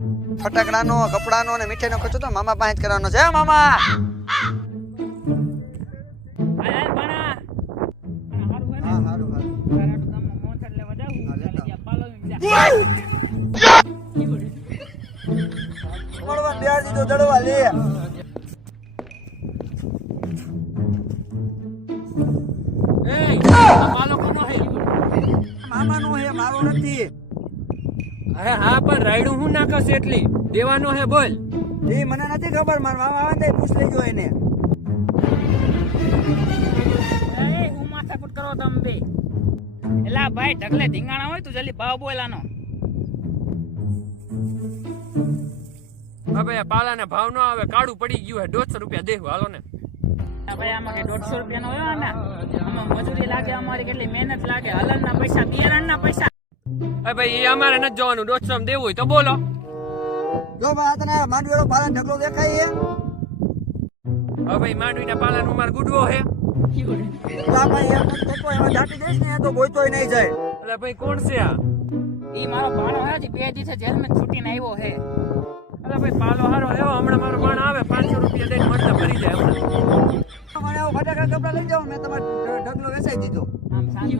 ફટાકડાનો કપડાનો અને મીઠાઈનો ખર્ચો તો મામા પાસે જ કરવાનો છે. મામા દડવા લે મામાનો હે મારો નથી. અરે હા પણ રાયડું હું નાખસ એટલી દેવાનો હે બોલ. એ મને નથી ખબર, મારા મામા આવે ને પૂછ લેજો એને. હું માથાકૂટ કરો તમે બે. એલા ભાઈ ઢગલે ધીંગાણા હોય તું જલ્દી ભાવ બોલાનો. હવે પાલાને ભાવ ન આવે, કાળું પડી ગયું હે. 150 રૂપિયા દેવું હાલો ને. ભાઈ આમાં કે 150 રૂપિયાનો હોય ને, આમાં મજૂરી લાગે, અમારી કેટલી મહેનત લાગે, હલનના પૈસા, બિયારણના પૈસા. અરે ભાઈ એ અમારે નથી જવાનું, 150 દેવું હોય તો બોલો. જો બા તને માંડવીનો પાલા ઢગલો દેખાય છે. હવે ભાઈ માંડવીના પાલાનું અમાર ગુડવો હે. બા ભાઈ એમ તો એમાં દાટી દઈશ ને તો બોયતોય નહીં જાય. એટલે ભાઈ કોણ છે આ? ઈ મારો ભાણો હે, હજી 2 દિવસે જેલમાં છૂટીને આવ્યો હે. અરે ભાઈ પાલો હારો હેવો, હમણાં મારો બાણ આવે 500 રૂપિયા દઈને મરતા ભરી જાય હમણાં. મને આવો ફટાકડા કપડા લઈ જાઓ, મેં તમારો ઢગલો વેચાઈ દીધો. આમ શાંતિ.